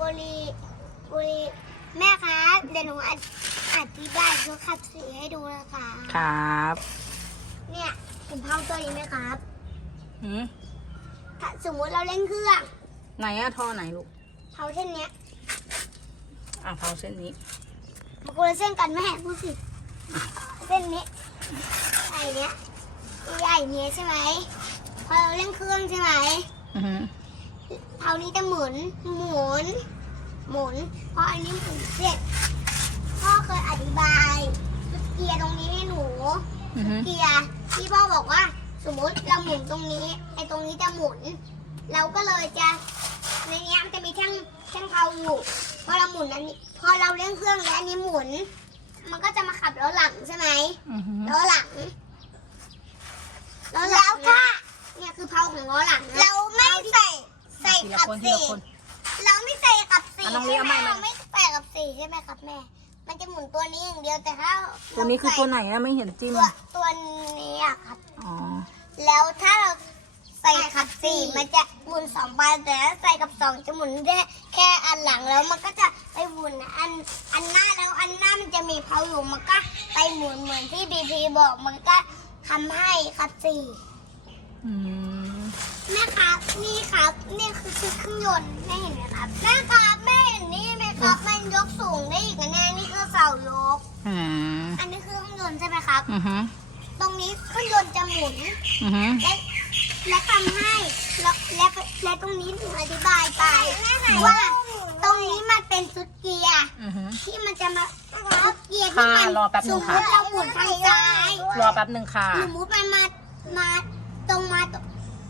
บุรีบุรีแม่ครับเดี๋ยวหนูอธิอธิบายคือขับสีให้ดูนะคะครับ เนี่ยเห็นเผาตัวนี้ไหมครับหืมถ้าสมมุติเราเล่นเครื่องไหนอะท่อไหนลูกเผาเส้นเนี้ยอะเผาเส้นนี้มันคนละเส้นกันแม่พูดสิเส้นนี้ไอ้เนี้ยใหญ่เนี้ยใช่ไหมพอเราเล่นเครื่องใช่ไหมอือหือ เผานี้จะหมุน หมุน หมุน เพราะอันนี้หมุนเสร็จ พ่อเคยอธิบายเกียร์ตรงนี้ให้หนู อือหือเกียร์ที่พ่อบอกว่า สมมติเราหมุนตรงนี้ไอ้ตรงนี้จะหมุน เราก็เลยจะในเนี้ยมันจะมีแท่งแท่งเผาอยู่พอเราหมุนอันนี้ พอเราเล่นเครื่องแล้วอันนี้หมุน มันก็จะมาขับล้อหลังใช่ไหม อือหือล้อหลังล้อหลังนะเนี่ยคือเผาของล้อหลังเราไม่ใส่ใส่ ที ละขับคนทีสีละคน เราไม่ใส่กับสีอะน้องใช่เลี้ยงไหมไม่ เราไม่ใส่กับสีใช่ไหมครับแม่ มันจะหมุนตัวนี้อย่างเดียวแต่ถ้าตัวนี้คือเราตัวใส่ไหนอะไม่เห็นจิ้มตัวตัวนี้อะครับ อ๋อ แล้วถ้าเราใส่กับสีมันจะหมุนสองใบแต่ถ้าใส่กับสองจะหมุนได้แค่อันหลังแล้วมันก็จะไปหมุนอันอันหน้าแล้วอันหน้ามันจะมีเพาอยู่มันก็ไปหมุนเหมือนที่บีพีบอกมันก็ทำให้ครับสีอืม แม่ครับนี่ ครับนี่คือชุดเครื่องยนต์แม่เห็นไหมครับแม่ครับแม่เห็นนี่ไหมครับมันยกสูงได้อีกนะแน่นี่คือเสายกอืมอันนี้คือเครื่องยนต์ใช่ไหมครับ อือหือตรงนี้เครื่องยนต์จะหมุน อือหือและและทำให้และและและตรงนี้หนูอธิบายไปว่าตรงนี้มันเป็นชุดเกียร์อือหือที่มันจะมาชุดเกียร์ที่มันค่ะรอแป๊บนึสงมมค่ะ ติเราหมุนทางซ้าย รอแป๊บหนึ่งค่ะ สมมติมันมา มาตรงมาตรง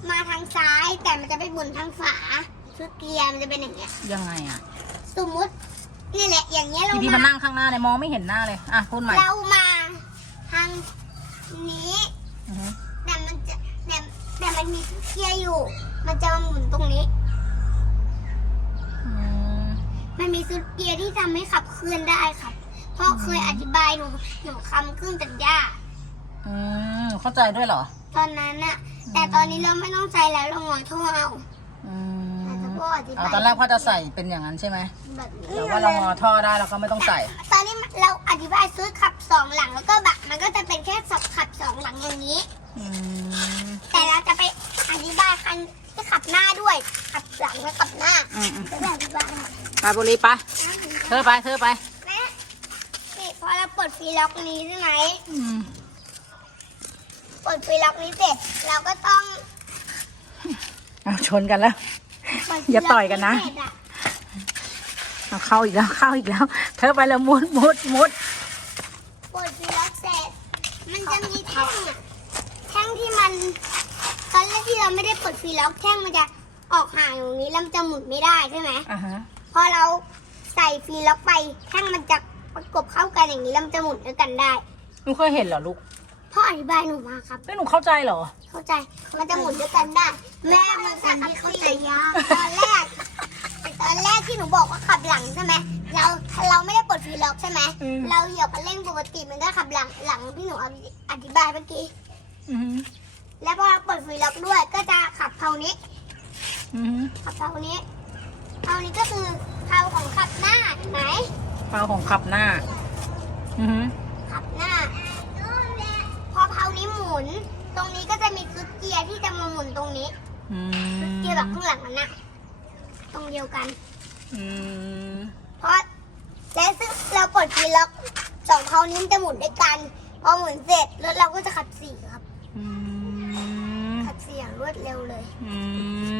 มาทางซ้ายแต่มันจะไปหมุนทางขวาชุดเกียร์มันจะเป็นอย่างเงี้ย ยังไงอะสมมุตินี่แหละอย่างเงี้ยเราพี่พี่มานั่งข้างหน้าเลยมองไม่เห็นหน้าเลย อะพูดใหม่เรามาทางนี้ อือหือแต่มันจะแต่แต่มันมีชุดเกียร์อยู่ มันจะมาหมุนตรงนี้ อืมมันมีชุดเกียร์ที่ทำให้ขับเคลื่อนได้ครับพ่อเคยอธิบายหนูหนูคำเครื่องจักรยานอืมเข้าใจด้วยเหรอ ตอนนั้นน่ะ แต่ตอนนี้เราไม่ต้องใช้แล้วเรางอยท่อเอาอืแต่มพ่ออธิบาเอายตอนแรกพ่อจะใส่เป็นอย่างนั้นใช่ไหมแบบนี้แต่ว่าเรางอท่อได้เราก็ไม่ต้องใส่ ตอนนี้เราอธิบายซื้อขับสองหลังแล้วก็บักมันก็จะเป็นแค่สับขับสองหลังอย่างนี้ อืมแต่เราจะไปอธิบายคันที่ขับหน้าด้วย ขับหลังและขับหน้าอืมอืมจะแบบอธิบายไปบุรีไปเธอไปเธอไปแม่นี่พอเราปลดฟรีล็อกนี้ใช่ไหม อืม ปลดฟรีล็อกนี้เสร็จเราก็ต้องเอาชนกันแล้วอย่าต่อยกันนะ เสร็จอเอาเข้าอีกแล้วเข้าอีกแล้ว เธอไปแล้วมุดมุดมุดปลดฟรีล็อกเสร็จ มันจะมีแท่งอะแท่งที่มัน ตอนแรกที่เราไม่ได้ปลดฟรีล็อกแท่งมันจะออกห่างอย่างนี้แล้วมันจะหมุนไม่ได้ใช่ไหม อ่าฮะพอเราใส่ฟรีล็อกไปแท่งมันจะประกบเข้ากันอย่างนี้แล้วมันจะหมุนด้วยกันได้หนูเคยเห็นเหรอลูก พ่ออธิบายหนูมาครับแล้วหนูเข้าใจเหรอ เข้าใจ มันจะหมุนด้วยกันได้ แม่มันสั่งที่เข้าใจยากตอนแรกตอนแรกที่หนูบอกว่าขับหลังใช่ไหมเราเราไม่ได้ปลดฟรีล็อกใช่ไหมอืม เราเหยียบคันเร่งปกติมันก็ขับหลังหลังที่หนูอธิบายเมื่อกี้ อืมแล้วพอเราปลดฟรีล็อกด้วยก็จะขับเท่านี้ อืมขับเท่านี้เท่านี้ก็คือเท่าของขับหน้าเห็นไหม เปาของขับหน้า อืม ขับหน้า พอเผานี้ห มุน ตรงนี้ก็จะมีชุดเกียร์ที่จะมาหมุนตรงนี้อืชุดมเกียร์แบบข้างหลังมันนะตรงเดียวกัน อืมเพราะและซึ่งเราปลดฟรีล็อกสองเผานี้มันจะหมุนด้วยกัน พอหมุนเสร็จรถเราก็จะขับสี่ครับ อืมขับสี่อย่างรวดเร็วเลย อืม